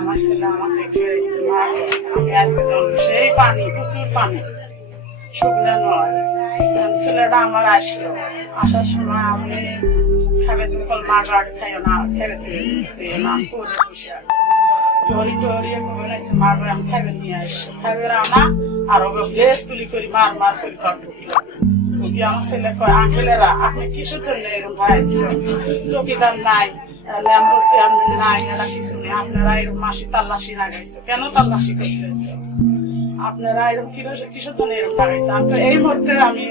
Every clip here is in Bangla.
আমার ছেলে আমাকে আমি আজকে সেই পানি প্রচুর পানি শুকনো নয়। ছেলেটা আমার আসলো, আসার সময় আমি খাবে কল মা গাড়ি খাইও না, খেবে নাম করে বসে ডরি ডরি বলেছে মা আমি খাইবে নিয়ে আসছে, খাইবে আনা আর ওকে বেশ তুলি করি মার মার করে ঘর ঢুকলো। ঢুকি আমার ছেলে কয় আঙ্কেলেরা আপনি কিসের জন্য এরকম ভাই চৌকিদার নাই? আমি বলছি আপনি নাই, এরা কিছু নেই, আপনারা এরকম মাসি তাল্লাশি লাগাইছে, কেন তাল্লাশি করতেছে আপনারা এরকম কিসের জন্য এরকম লাগাইছে? আমি তো এই মুহূর্তে আমি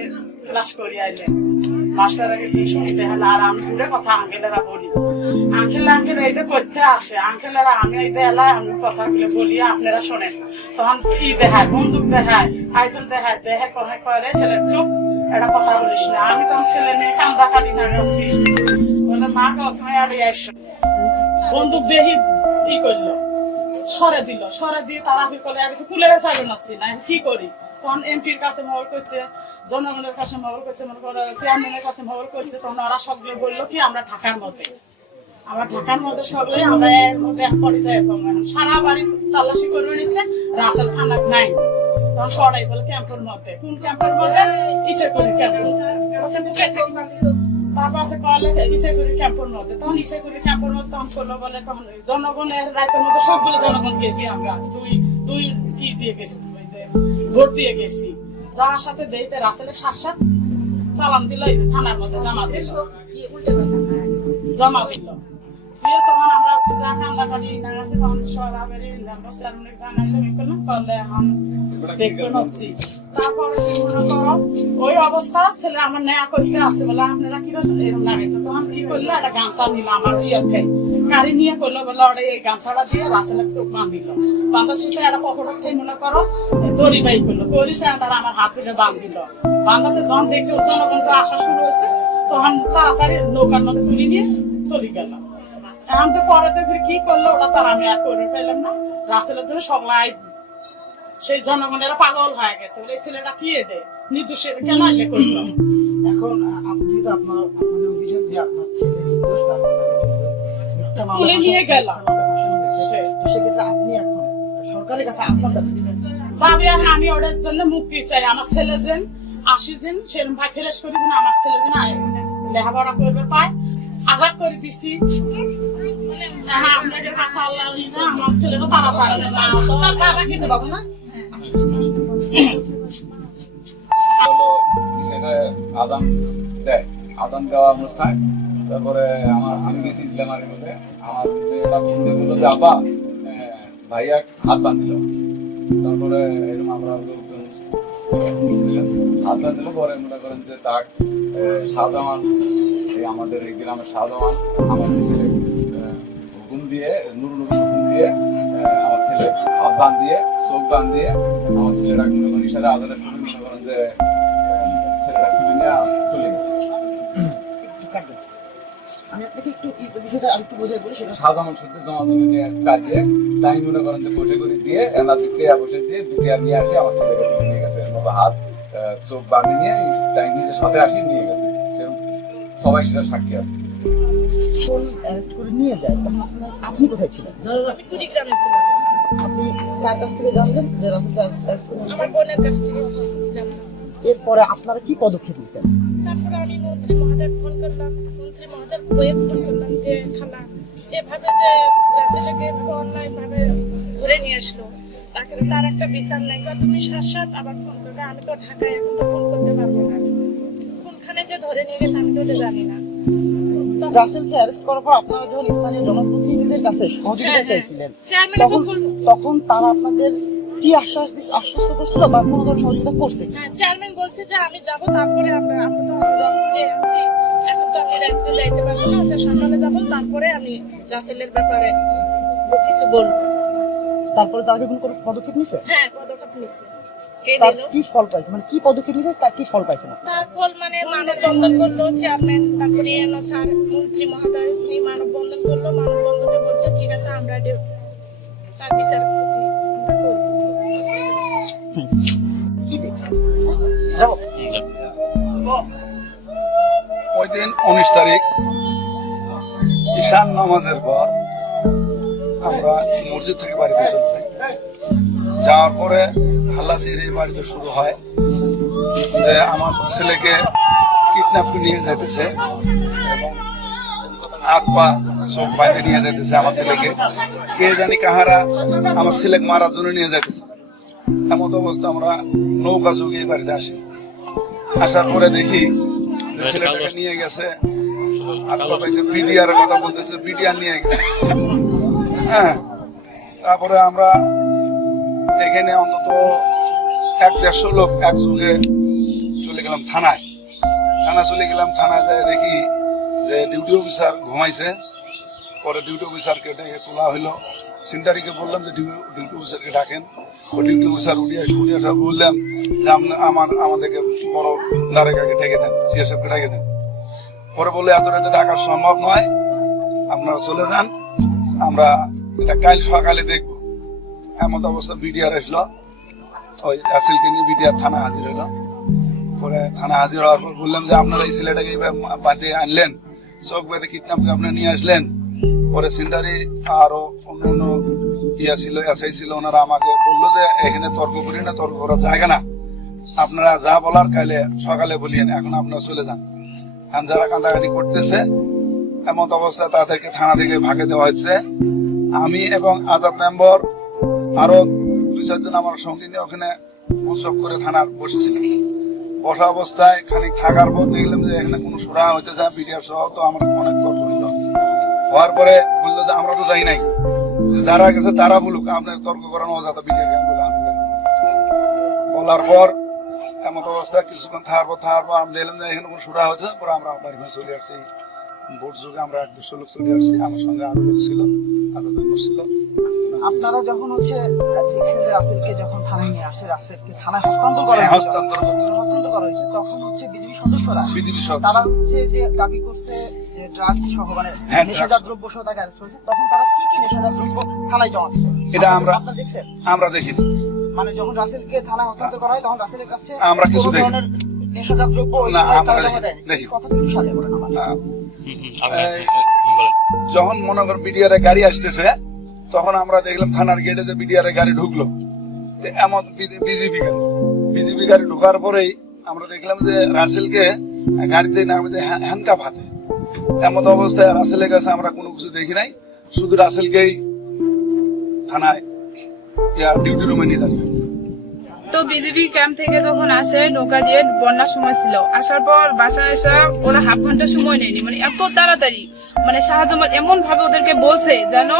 ক্লাস করি আইলেন মাস্টারকে টিউশন দেখালে, আর আমি দূরে কথা আঙ্কেলেরা বলি আঙ্কেল আঙ্কেল এইটা করতে আসে আঙ্কেলেরা, আমি এইটা এলায় আমি কথাগুলো বলি আপনারা শোনেন। তখন ই দেখায়, বন্দুক দেখায়, আইফেল দেখায়, দেখে কথা করে ছেলে চুপ এটা কথা বলিস না। আমি তখন ছেলে মেয়ে কান্দা কাটি না গেছি, বলে মা তুমি আর এসো, বন্দুক দেখি ই করলো সরে দিল, সরে দিয়ে তারা করলে আমি তো কুলে থাকবে নাচ্ছি না, কি করি? তখন এমপির কাছে মোবাইল করছে, জনগণের কাছে মোবাইল করছে, মনে করো চেয়ারম্যানের কাছে মোবাইল করছে। তখন ওরা সকলে বললো কি আমরা ঢাকার মধ্যে, আমরা ঢাকার মধ্যে সকলে আমরা এর মধ্যে পরিচয় সারা বাড়ি তালাশি করবে নিচ্ছে, রাসেল থানা নাই। তখন সরাই বলে ক্যাম্পের মধ্যে, কোন ক্যাম্পের মধ্যে? ইসে করি ক্যাম্পের, তারপর আছে কলে ইসে করি ক্যাম্পের মধ্যে। তখন ইসে করি ক্যাম্পের মধ্যে তখন করলো বলে তখন জনগণের রাতের মধ্যে সবগুলো জনগণ গেছি আমরা, দুই ই দিয়ে গেছি, ভোট দিয়ে গেছি। যার সাথে দেইতে রাসেলের সাত চালান দিল থানার মধ্যে জমা দিল দিয়ে তখন আমরা যা কান্দা করি না আছে তখন সরাবেরি জানাইলে করলে এখন দেখতে পাচ্ছি। তারপর মনে করো ওই অবস্থা ছেলে আমার নেয়া করতে আসে বলে আপনারা কি এরকম লাগাইছে। তখন কি করলো একটা গামছা নিল আমার ইয়েকে গাড়ি নিয়ে করলো বলে ওরা এই গামছাটা দিয়ে রাসেলের চোখ বাঁধিল, বাঁধার সাথে একটা পকেট থেকে মনে করো দড়ি বাই করলো, করিছে তারা আমার হাত ধরে বাঁধিল। বাঁধাতে যখন দেখছি ওর জনগণকে আসা শুরু হয়েছে তখন তাড়াতাড়ি নৌকার মধ্যে তুলে নিয়ে চলে গেল। এখন তো পরে তো কি করলো ওরা তারা আমি আর করে পেলাম না। রাসেলের জন্য সবাই সেই জনগণেরা পাগল হয়ে গেছে, এই ছেলেটা কি এদে নির্দোষ কেন আইলে করলো। এখন আপনি তো আপনাদের অভিযোগ যে আপনার ছেলে নির্দোষ, তুলে নিয়ে গেল। সেক্ষেত্রে আপনি এখন সরকারের কাছে আপনার দাবি আমি ওদের জন্য মুক্তি চাই। আমার ছেলে যেন 80 দিন সেরকম ভাই ফেরেস করে দিন, আমার ছেলে যেন লেখাপড়া করবে পায়। আঘাত করে দিছি আপনাদের কাছে আল্লাহ না, আমার ছেলেটা তারা পারে না, তারা কিন্তু পাবো না। আদান দেয়, আদান দেওয়া অবস্থায় তারপরে আমি গেছি গ্ল্যামারের মধ্যে, আমার বললো যে আব্বা ভাইয়া হাত বাঁধিল। তারপরে এরকম আমরা হাত বাঁধিল। পরে মনে করেন যে তার শাহজামান, আমাদের এই গ্রামের শাহজামান আমাদের ছেলে হুকুম দিয়ে নুরুল হুকুম দিয়ে আমার ছেলে হাত বান দিয়ে চোখ বান দিয়ে আমার ছেলেরা মনে করেন ইশারা আদানের শুরু মনে করেন যে ছেলেরা তুলে নিয়ে চলে গেছে। শাহজামান সত্যি জমা জমি নিয়ে কাজে তাই মনে করেন যে বসে করে দিয়ে এনা দুকে বসে দিয়ে দুকে নিয়ে আসে আমার ছেলেকে তুলে নিয়ে গেছে, হাত চোখ বাঁধে নিয়ে তাই নিজের সাথে আসি নিয়ে গেছে। সবাই সেটা সাক্ষী আছে। নিয়ে যায় তখন আপনি কোথায় ছিলেন? আমি কুড়িগ্রামে ছিলাম। আপনি কার কাছ থেকে জানলেন যে রাসেলকে অ্যারেস্ট করে? আমার বোনের কাছ থেকে জানলাম। এরপরে আপনারা কি পদক্ষেপ নিয়েছেন? তারপরে আমি মন্ত্রী মহোদয় ফোন করলাম, মন্ত্রী মহোদয় বইয়ে ফোন করলাম যে থানা এভাবে যে রাসেলকে অন্যায় ভাবে ধরে নিয়ে আসলো, তাকে তার একটা বিচার নাই। তুমি সাত আবার ফোন করবে, আমি তো ঢাকায় এখন তো ফোন করতে পারবো না, কোনখানে যে ধরে নিয়ে গেছে আমি তো জানি না। রাসেলকে অ্যারেস্ট করার পর আপনারা যখন স্থানীয় জনপ্রতিনিধিদের কাছে সহযোগিতা চাইছিলেন তখন তারা আপনাদের কি আশ্বস্ত করছিল বা কোনো ধরনের সহযোগিতা করছে? চেয়ারম্যান বলছে যে আমি যাবো, তারপরে আমরা তো রংপুরে আছি, এখন তো আমি রাত্রে যাইতে পারবো না, সকালে যাবো, তারপরে আমি রাসেলের ব্যাপারে কিছু বলবো। তারপরে তারা কি কোনো পদক্ষেপ নিছে? হ্যাঁ, পদক্ষেপ নিছে। কি ফল পাইছে, মানে কি পদক্ষেপ নিছে তার কি ফল পাইছে? না তার ফল মানে মানববন্ধন করলো চেয়ারম্যান, তারপরে স্যার মন্ত্রী মহোদয় উনি মানববন্ধন করলো। মানববন্ধনে বলছে ঠিক আছে আমরা তার বিচার প্রতি আমরা করবো। কি দেখছেন? যাবো। ওই দিন 19 তারিখ ঈশান নামাজের পর আমরা মসজিদ থেকে বাড়িতে চলে যাই। যাওয়ার পরে হাল্লাচিরি বাড়িতে শুরু হয় যে আমার ছেলেকে কিডন্যাপ করে নিয়ে যাইতেছে এবং হাত পা চোখ বাইরে নিয়ে যাইতেছে আমার ছেলেকে। কে জানি কাহারা আমার ছেলেকে মারার জন্য নিয়ে যাইতেছে। এমন অবস্থা আমরা নৌকা যোগে এই বাড়িতে আসি। আসার পরে দেখি যে ছেলেটাকে নিয়ে গেছে, বিডিআর এর কথা বলতেছে, বিডিআর নিয়ে গেছে। হ্যাঁ, তারপরে আমরা এখানে অন্তত 100-150 লোক একযোগে চলে গেলাম থানায়। চলে গেলাম, থানায় যায় দেখি যে ডিউটি অফিসার ঘুমাইছে। পরে ডিউটি অফিসারকে ডেকে তোলা হইলো। সিন্টারিকে বললাম যে ডিউটি অফিসারকে ডাকেন। ও ডিউটি অফিসার উড়িয়া সব বললাম যে আমাদেরকে বড় দারেকাকে ডেকে দেন, সিএসএফকে ডেকে দেন। পরে বলে এত রাতে ডাকা সম্ভব নয়, আপনারা চলে যান, আমরা এটা কাল সকালে দেখবো। এমন অবস্থা বিডিআর আসলো, ওই রাসেলকে নিয়ে বিডিআর থানা হাজির হলো। পরে থানা হাজির হওয়ার পর বললাম যে আপনারা এই ছেলেটাকে এইভাবে বাঁধে আনলেন, চোখ বেঁধে কিডন্যাপকে আপনারা নিয়ে আসলেন। পরে সিন্ডারি আরো অন্য ছিল, এসআই ছিল, ওনারা আমাকে বললো যে এখানে তর্ক করি না, তর্ক করার জায়গা না, আপনারা যা বলার কালে সকালে বলিয়েন, এখন আপনারা চলে যান। যারা কান্দাকাটি করতেছে এমন অবস্থায় তাদেরকে থানা থেকে ভাগে দেওয়া হয়েছে। আমি এবং আজাদ মেম্বার আরো 2-4 জন আমার সঙ্গে নিয়ে ওখানে উৎসব করে থানার বসেছিলাম। বসা অবস্থায় খানিক থাকার পর দেখলাম যে এখানে কোনো সুরা হইতে যায়, বিডিআর সহ। তো আমার অনেক তর্ক হইল। হওয়ার পরে বললো যে আমরা তো যাই নাই, যারা গেছে তারা বলুক, আপনার তর্ক করানো যাতে বিডিআর বলে আমি বলার পর এমন অবস্থা কিছুক্ষণ থাকার পর আমি দেখলাম যে এখানে কোনো সুরা হয়েছে। পরে আমরা বাড়ি ঘরে চলে আসছি। ভোট যুগে আমরা 100-200 লোক চলে আসছি। আমার সঙ্গে আরো লোক ছিল, আদালত ছিল। আপনারা যখন দেখছেন যে রাসেলকে যখন থানায় নিয়ে আসে, রাসেলকে থানায় হস্তান্তর করা হয়েছে, তখন বিজেপি সদস্যরা তারা যে দাবি করছে যে ড্রাগস সহ নেশাজাত দ্রব্য সহ তাকে অ্যারেস্ট করেছে। তখন তারা কি কি নেশাজাত দ্রব্য থানায় জমা দিচ্ছে এটা আমরা দেখছেন? আমরা দেখিনি। যখন রাসেলকে থানায় হস্তান্তর করা হয় তখন রাসেলের কাছে আমরা কিছু দেখিনি। নেশাজাত দ্রব্য কথাটা একটু সাজিয়ে বলেন আমার। যখন মনে করেন বিডিআর গাড়ি আসতেছে, তখন আমরা দেখলাম থানার গেটে যে বিডিআর গাড়ি ঢুকলো, এমন বিজেপি গাড়ি ঢোকার পরেই আমরা দেখলাম যে রাসেলকে গাড়িতে নামে হ্যান্ডকাপ হাতে। এমন অবস্থায় রাসেলের কাছে আমরা কোনো কিছু দেখি নাই, শুধু রাসেলকেই থানায় ডিউটি রুমে নিয়ে দাঁড়িয়ে হয়েছে। তো বিজেপি ক্যাম্প থেকে যখন আসে নৌকা দিয়ে, বন্যার সময় ছিল, আসার পর বাসায় এসে ওরা হাফ ঘন্টা সময় নেয়নি, এত তাড়াতাড়ি শাহজামাল এমন ভাবে ওদেরকে বলছে যেন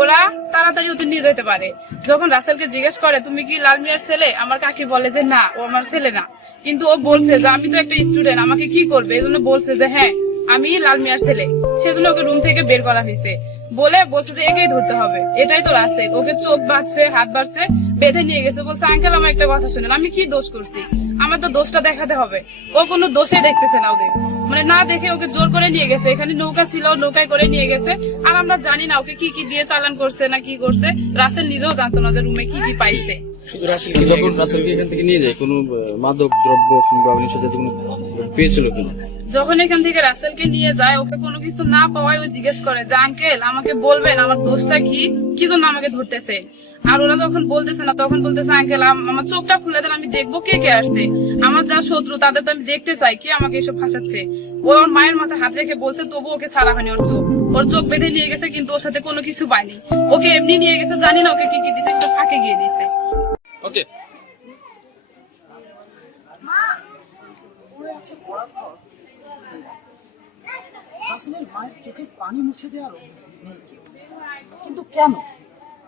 ওরা তাড়াতাড়ি ওদের নিয়ে যেতে পারে। যখন রাসেলকে জিজ্ঞেস করে তুমি কি লাল মিয়ার ছেলে, আমার কাকি বলে যে না, ও আমার ছেলে না, কিন্তু ও বলছে যে আমি তো একটা স্টুডেন্ট, আমাকে কি করবে, এই জন্য বলছে যে হ্যাঁ আমি লাল মিয়ার ছেলে। সেজন্য ওকে রুম থেকে বের করা হয়েছে। বলছে যে একেই ধরতে হবে, এটাই তো রাসেল। ওকে চোখ বাঁধছে, হাত বাড়ছে, বেঁধে নিয়ে গেছে। বলছে আঙ্কেল আমার একটা কথা শুনেন, আমি কি দোষ করছি, আমার তো দোষটা দেখাতে হবে। ও কোনো দোষে দেখতেছে না ওদের, না দেখে ওকে জোর করে নিয়ে গেছে। এখানে নৌকা ছিল, নৌকায় করে নিয়ে গেছে। আর আমরা জানি না ওকে কি কি দিয়ে চালান করছে না কি করছে। রাসেল নিজেও জানতো না যে রুমে কি কি পাইছে। যখন রাসেলকে এখান থেকে নিয়ে যায় কোনো মাদক দ্রব্য কিংবা নেশাজাত কোনো পেয়েছিল কিনা? যখন এখান থেকে রাসেলকে নিয়ে যায়, ওকে কোনো কিছু না পাওয়ায় ও জিজ্ঞেস করে যে আঙ্কেল আমাকে বলবেন আমার দোষটা কি জন্য আমাকে ধরতেছে। আর ওরা যখন বলতেছে না, তখন বলতেছে আঙ্কেল আমার চোখটা খুলে দেন, আমি দেখবো কে কে আসছে, আমার যা শত্রু তাদের তো আমি দেখতে চাই, কে আমাকে এসব ফাঁসাচ্ছে। ওর মায়ের মাথায় হাত রেখে বলছে, তবু ওকে ছাড়া হয়নি। ওর চোখ বেঁধে নিয়ে গেছে, কিন্তু ওর সাথে কোনো কিছু পায়নি। ওকে এমনি নিয়ে গেছে, জানি না ওকে কি কি দিছে, সেটা ফাঁকে গিয়ে দিছে। ওকে রাসেলের মায়ের চোখের পানি মুছে দেওয়ারও নেই কেউ। কিন্তু কেন,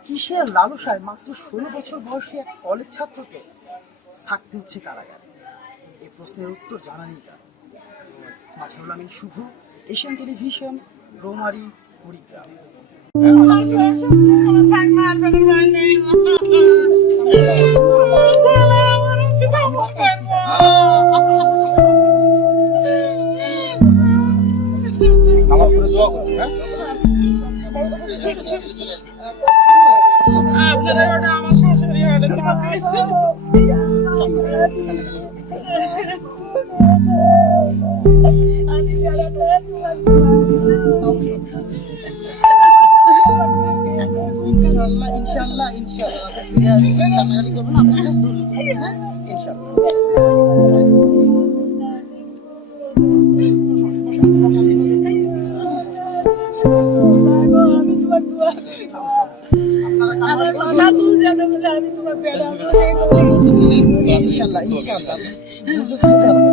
কিসের লালসায় মাত্র 16 বছর বয়সী এক কলেজ ছাত্রকে থাকতে হচ্ছে কারাগারে? এই প্রশ্নের উত্তর জানানি কার। মাঝারুল আমিন শুভ, এশিয়ান টেলিভিশন, রৌমারী, কুড়িগ্রাম। নামাজ পড়ে দোয়া করুন। হ্যাঁ, ছেলেরা ওটা আমার শাশুড়ি ওটা থাকে। আমি যারা তোমার ইনশাআল্লাহ ইনশাআল্লাহ ইনশাআল্লাহ আচ্ছা, ফিরে আসবে, কান্নাকাটি করবেন না, আপনার কাছে দূর করবেন, হ্যাঁ ইনশাআল্লাহ। আমি তোমার দোয়া করি। আমার মাথা ভুল জানো বলে আমি তোমার বেড়া ইনশাআল্লাহ ইনশাআল্লাহ বুঝতে পারবেন।